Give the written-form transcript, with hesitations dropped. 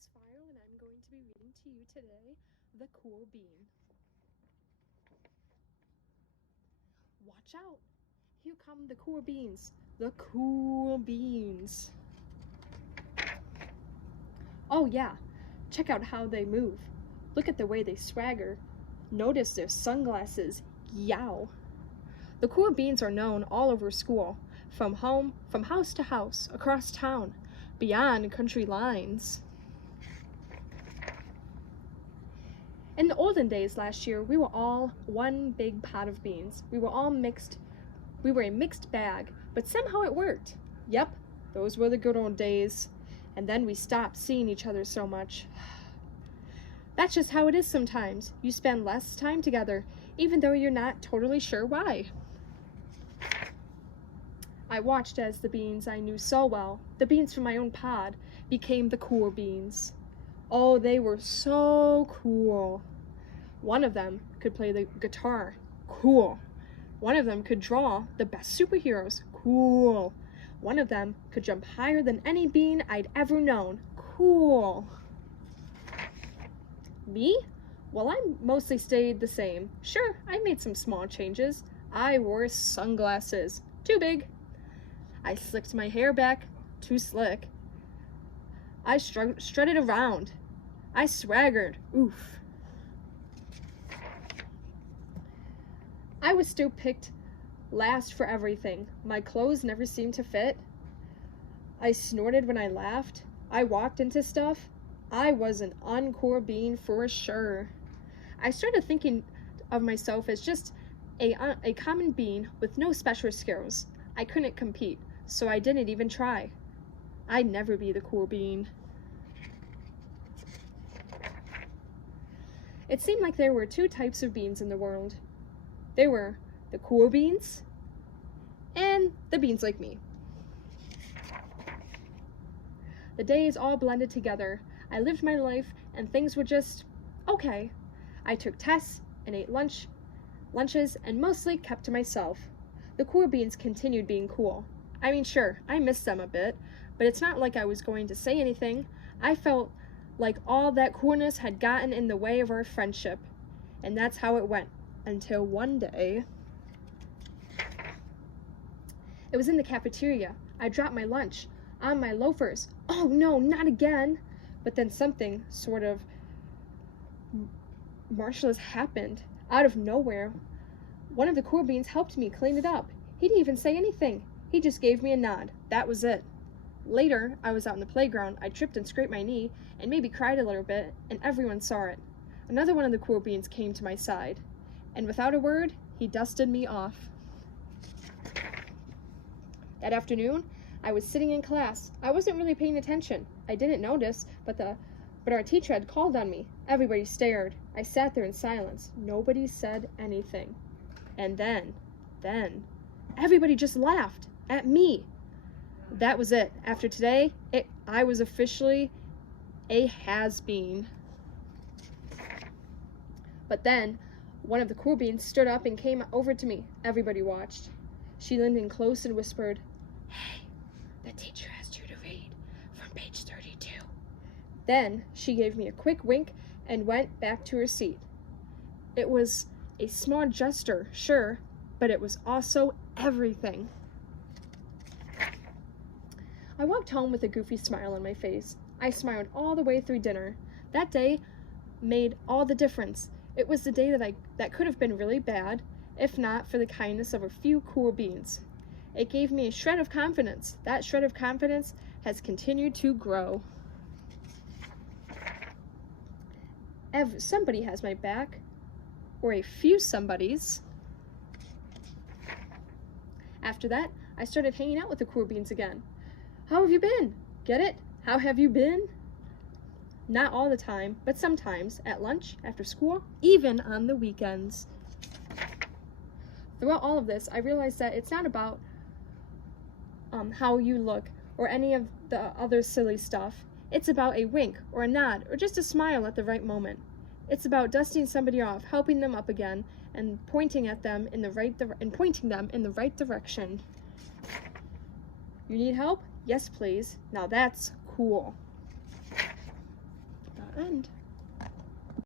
is Pfile, and I'm going to be reading to you today The Cool Bean. Watch out! Here come the cool beans. The cool beans. Oh yeah, check out how they move. Look at the way they swagger. Notice their sunglasses. Yow! The cool beans are known all over school, from house to house, across town, beyond country lines. In the olden days last year, we were all one big pot of beans. We were all mixed. We were a mixed bag, but somehow it worked. Yep, those were the good old days. And then we stopped seeing each other so much. That's just how it is sometimes. You spend less time together, even though you're not totally sure why. I watched as the beans I knew so well, the beans from my own pod, became the cool beans. Oh, they were so cool. One of them could play the guitar. Cool. One of them could draw the best superheroes. Cool. One of them could jump higher than any bean I'd ever known. Cool. Me? Well, I mostly stayed the same. Sure, I made some small changes. I wore sunglasses. Too big. I slicked my hair back. Too slick. I strutted around. I swaggered. Oof. I was still picked last for everything. My clothes never seemed to fit. I snorted when I laughed. I walked into stuff. I was an uncool bean for sure. I started thinking of myself as just a common bean with no special skills. I couldn't compete, so I didn't even try. I'd never be the cool bean. It seemed like there were two types of beans in the world. There were the cool beans and the beans like me. The days all blended together. I lived my life and things were just okay. I took tests and ate lunches and mostly kept to myself. The cool beans continued being cool. I mean, sure, I missed them a bit, but it's not like I was going to say anything. I felt like all that coolness had gotten in the way of our friendship. And that's how it went, until one day. It was in the cafeteria. I dropped my lunch on my loafers. Oh no, not again! But then something sort of marvelous happened. Out of nowhere, one of the cool beans helped me clean it up. He didn't even say anything. He just gave me a nod. That was it. Later, I was out in the playground. I tripped and scraped my knee and maybe cried a little bit, and everyone saw it. Another one of the cool beans came to my side, and without a word, he dusted me off. That afternoon, I was sitting in class. I wasn't really paying attention. I didn't notice, but our teacher had called on me. Everybody stared. I sat there in silence. Nobody said anything. And then, everybody just laughed at me. That was it. After today, I was officially a has-been. But then, one of the cool beans stood up and came over to me. Everybody watched. She leaned in close and whispered, "Hey, the teacher asked you to read from page 32. Then she gave me a quick wink and went back to her seat. It was a small gesture, sure, but it was also everything. I walked home with a goofy smile on my face. I smiled all the way through dinner. That day made all the difference. It was the day that could have been really bad, if not for the kindness of a few cool beans. It gave me a shred of confidence. That shred of confidence has continued to grow. Somebody has my back, or a few somebodies. After that, I started hanging out with the cool beans again. How have you been? Get it? How have you been? Not all the time, but sometimes, at lunch, after school, even on the weekends. Throughout all of this, I realized that it's not about how you look or any of the other silly stuff. It's about a wink or a nod or just a smile at the right moment. It's about dusting somebody off, helping them up again, and pointing them in the right direction. You need help? Yes, please. Now that's cool.